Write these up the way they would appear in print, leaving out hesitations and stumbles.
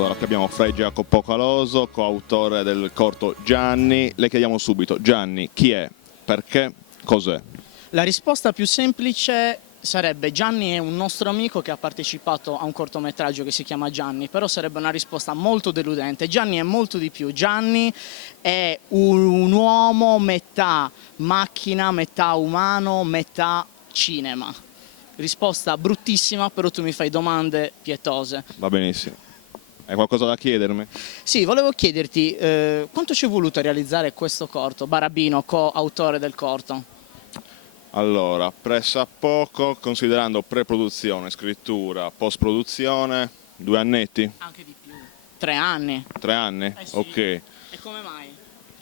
Allora, qui abbiamo Fra Jacopo Caloso, coautore del corto Gianni. Le chiediamo subito, Gianni, chi è? Perché? Cos'è? La risposta più semplice sarebbe: Gianni è un nostro amico che ha partecipato a un cortometraggio che si chiama Gianni, però sarebbe una risposta molto deludente. Gianni è molto di più. Gianni è un uomo metà macchina, metà umano, metà cinema. Risposta bruttissima, però tu mi fai domande pietose. Va benissimo. Hai qualcosa da chiedermi? Sì, volevo chiederti quanto ci è voluto a realizzare questo corto, Barabino, coautore del corto? Allora, pressappoco, considerando pre-produzione, scrittura, post-produzione, 2 annetti? Anche di più. 3 anni. 3 anni? Sì. Ok. E come mai?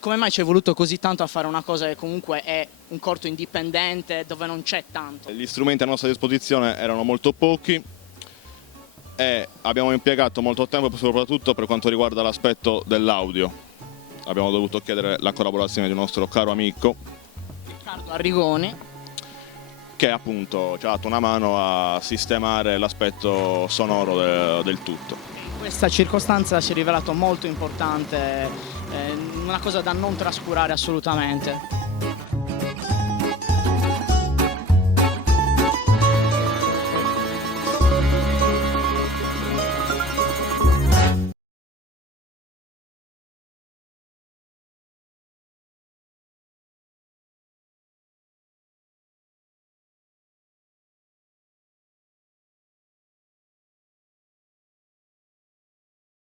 Come mai ci è voluto così tanto a fare una cosa che comunque è un corto indipendente, dove non c'è tanto? Gli strumenti a nostra disposizione erano molto pochi e abbiamo impiegato molto tempo soprattutto per quanto riguarda l'aspetto dell'audio. Abbiamo dovuto chiedere la collaborazione di un nostro caro amico Riccardo Arrigoni. che appunto ci ha dato una mano a sistemare l'aspetto sonoro del tutto. Questa circostanza si è rivelato molto importante, una cosa da non trascurare assolutamente.